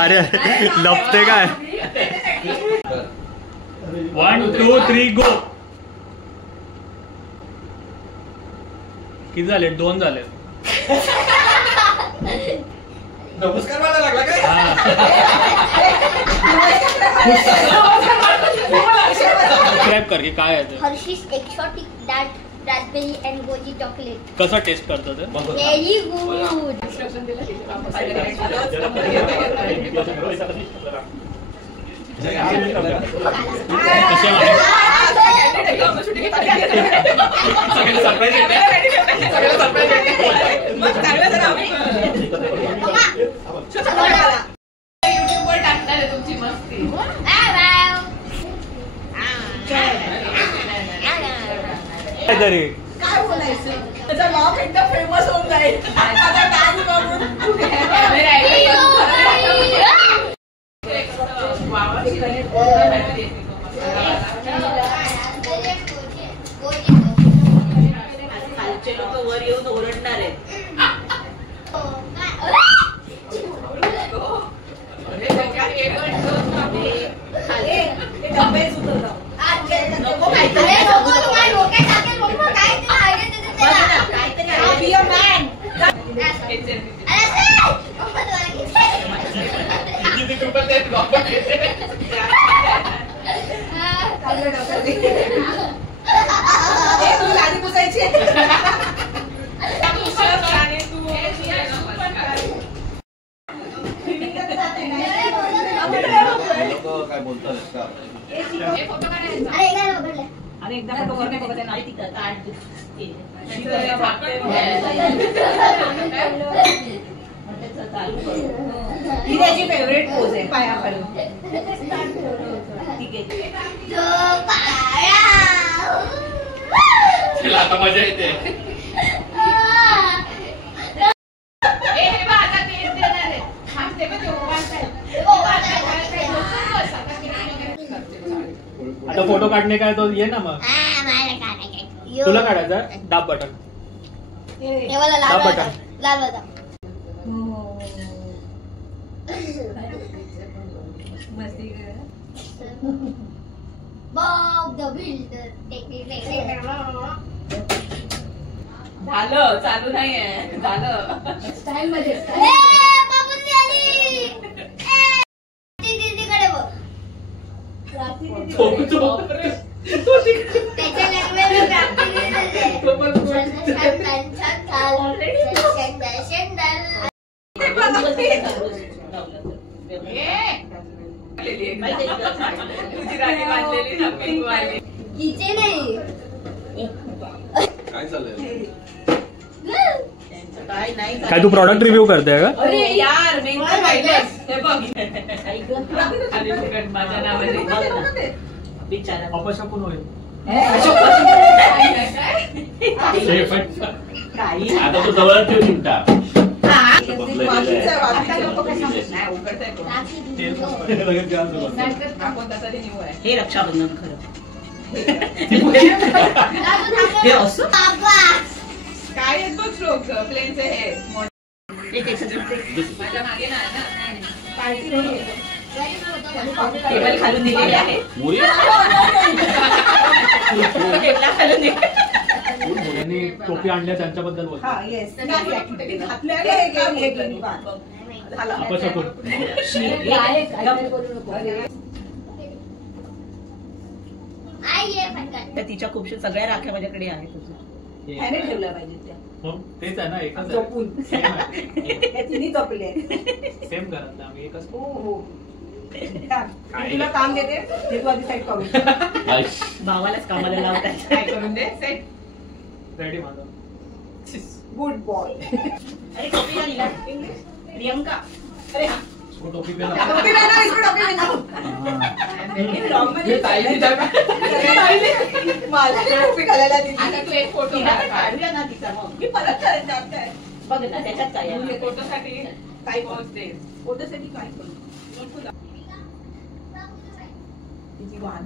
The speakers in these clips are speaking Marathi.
अरे लपते काय? 1 2 3 गो. किती झाले? 2 झाले. नमस्कार मला लागला काय? सबस्क्राइब कर की काय आहे ते? Hershey's exotic dark Raspberry and goji chocolate. कसं टेस्ट करतो ते? Very good. तुमची मस्ती तरी काय बोलायचं त्याचा लॉक एकदम फेमस होऊन जाईल. आता डान्स बघून खालचे लोक वर येऊन ओरडणार आहेत. काय बोलतात का? आणि एकदा फोटो करणे बघते नाही तिथं ताट ही त्याची फेवरेट पोज आहे पाया खालून. ठीक आहे आता मजा येते. आता फोटो काढणे काय तो ये ना मग. तुला काढायचा दाब बटन. दाब बटन. लाल बटन. Bob the builder. झालं चालू नाहीये झालं स्टाईल मध्ये. बाबूंनी आली. दीदीकडे बघ. त्याच्या लँग्वेज तुझी राणी बांधलेली हिचे नाही. काय चाललंय? काय तू प्रॉडक्ट रिव्ह्यू करते का? अरे यार मी हे बघ माझ्या नावाने बिचारा अपशकुन होईल. काही आता तो जवळ ठेव चिमटा. हे रक्षाबंधन खरं हे असं काय आहेत बघ श्लोक प्लेनचे हे माझ्या मागे ना टेबल खालून दिलेली आहे. टेबला खालून यांनी टोपी आणल्या त्यांच्याबद्दल बोलतो. अपशकुन. तिच्या खूपशा सगळ्या राख्या माझ्याकडे आहेत. ठेवल्या पाहिजे त्या. तेच आहे ना एकच जपून सेम जपले घरातलं आम्ही एकच. तुला काम देते ते तू आधी सेट करून भावालाच कामाला लावतात. काय करून दे सेट रेडी माझा. Good boy. अरे टोपी घाली ना प्रियंका. अरे हा टोपी टोपी पहना इसको टोपी पहना ये ताईने मला टोपी घालायला दिली. आता तू एक फोटो काढूया ना तिचा मग मी परत करायचं आहे बघ ना त्याच्यात काय आहे. फोटोसाठी काय पोस्ट दे. फोटोसाठी काय करू तिची वाट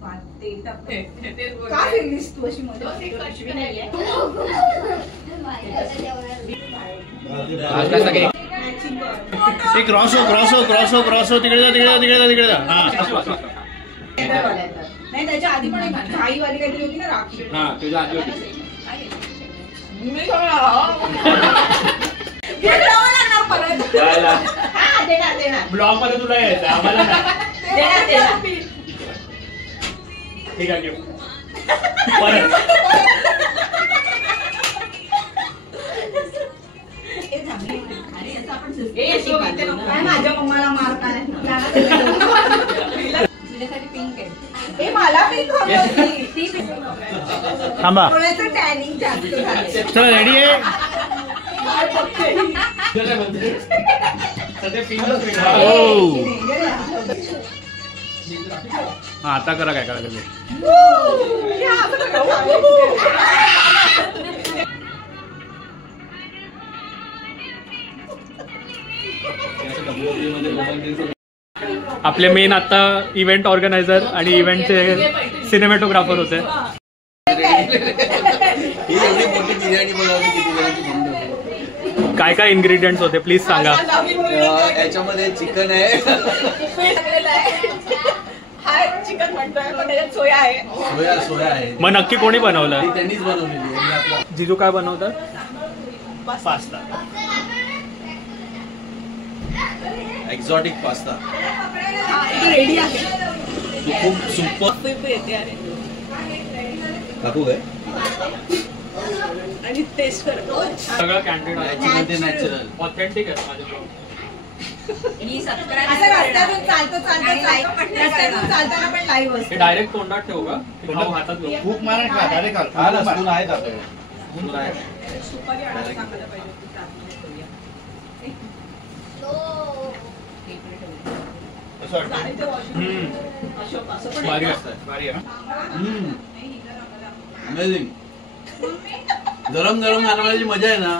वाटते का फिरलीस तू अशी मध्ये पिशवी नाहीये. एक क्रॉस हो तिकडे जा हा. नाही त्याच्या आधी पण एक घाईवाली काहीतरी होती ना राखी. हा तुझ्या आधी होती. ब्लॉग मध्ये तुला यायचं आम्हाला नाही. ठीक आहे घेऊ परत. माझ्या मम्माला मार काय पिंक आहे. मला पिंक हवी. थांबा टॅनिंग जास्त झालं. चला रेडी आहे. हा आता करा काय करायचं. आपले मेन आता इव्हेंट ऑर्गनायझर आणि इव्हेंटचे सिनेमॅटोग्राफर होते. काय काय इन्ग्रेडियंट्स होते प्लीज सांगा. याच्यामध्ये चिकन आहे. चिकन म्हणतोय पण त्याच्यात सोया आहे. सोया आहे. मग नक्की कोणी बनवलं. त्यांनीच बनवलेली. जिजू काय बनवतात. पास्ता. एक्झॉटिक पास्ता रेडी आहे. खूप सुपर येते टाकू काय. आणि टेस्ट करतो. सगळं कॅन्टीन आहे. नॅचरल ऑथेंटिक आहे माझ्या. असं रस्त्यातून रस्त्यातून चालताना पण लाईव्ह असते. डायरेक्ट तोंडात ठेवू का. खाऊ हातात घेऊ. खूप मारा का डायरेक्ट स्पून आहेत आपल्याकडे. सुपारी आणायला सांगायला पाहिजे. अमेझिंग. गरम गरम बनवायची मजा आहे ना.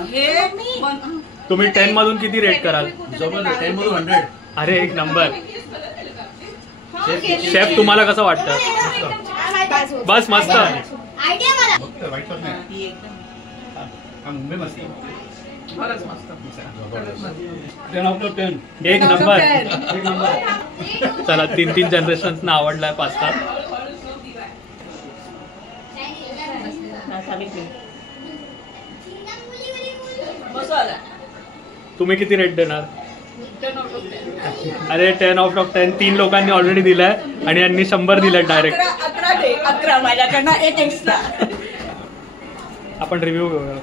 तुम्ही 10 मधून किती रेट कराल. जबरदस्त. 10 मधून 100. अरे एक नंबर. शेफ तुम्हाला कसं वाटतं. बस मस्त. मुंबई मस्त. एक नंबर. चला 3 जनरेशन आवडलाय पास्ता. तुम्ही किती रेट देणार. अरे 10 आउट ऑफ 10. 3 लोकांनी ऑलरेडी दिलाय आणि यांनी 100 दिलाय डायरेक्ट. 11 माझ्याकडनं एक एक्स्ट्रा. आपण रिव्ह्यू घेऊया.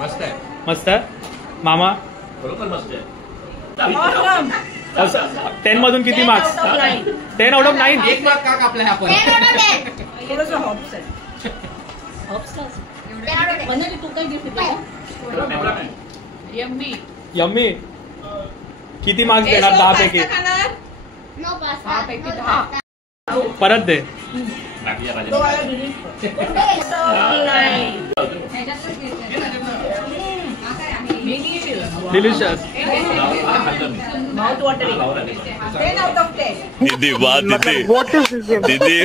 मस्त आहे. मस्त आहे. मामा बरोबर मस्त आहे. 10 मधून किती मार्क्स. 10 out of 9. एक मार्क का कापलाय आपण. थोडंसं हॉप्स आहे. तू काय गिफ्ट यम्मी. किती मार्क्स देणार 10 पैकी. परत दे. Delicious. Mouth watering. 10 out of 10. दीदी वाह दीदी. दीदी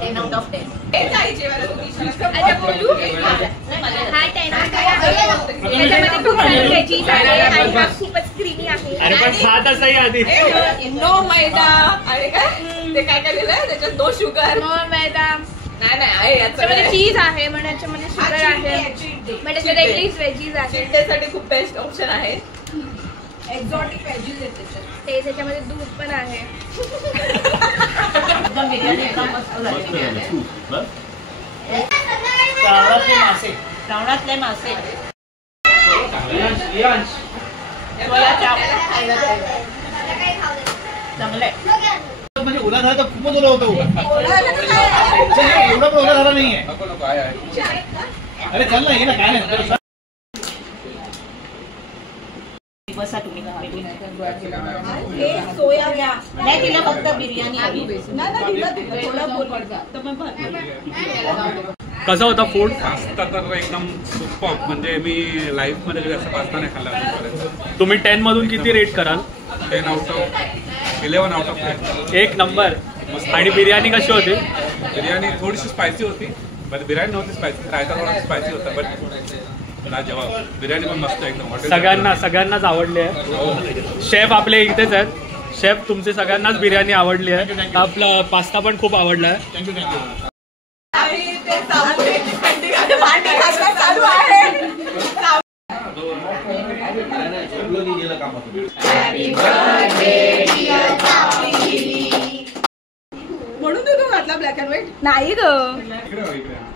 10 आउट ऑफ 10. खूपच क्रीमी आहे. अरे पण खात असं आधी. नो मैदा. अरे काय ते काय लिहिलंय त्याच्यात. No sugar. नो मैदा. नाही याच्यामध्ये चीज आहे. म्हणजे याच्यामध्ये शुगर आहे. म्हणजे एटलीस्ट व्हेजीज आहे. साठी खूप बेस्ट ऑप्शन आहे. एक्झॉटिक व्हेजीज आहेत त्याच्यात. ते त्याच्यामध्ये दूध पण आहे. श्रावणातले मासे. चांगलंय. म्हणजे ओला झाला तर खूपच ओला होतो. एवढा पण ओला झाला नाहीये. अरे चल ना ये ना काय नाही. बसा तुम्ही. सोया घ्या. नाही तिला फक्त बिर्याणी हवी. कसा होता फूड. पास्ता तर एकदम सुपर. म्हणजे मी लाईफ मध्ये कधी असा पास्ता नाही खाल्ला अजूनपर्यंत. तुम्ही 10 मधून किती रेट कराल. 10 आउट ऑफ 11 आउट ऑफ 10. एक नंबर. आणि बिर्याणी कशी होती. बिर्याणी थोडीशी स्पायसी होती. बट बिर्याणी नव्हती स्पायसी. रायता थोडा स्पायसी होता. बट लाजवाब. बिर्याणी पण मस्त एकदम. हॉटेल सगळ्यांनाच आवडली आहे. शेफ आपले इथेच आहेत. शेफ तुमची सगळ्यांनाच बिर्याणी आवडली आहे. आपला पास्ता पण खूप आवडला आहे. थँक्यू. म्हणून तू घातला ब्लॅक अँड व्हाईट नाही ग.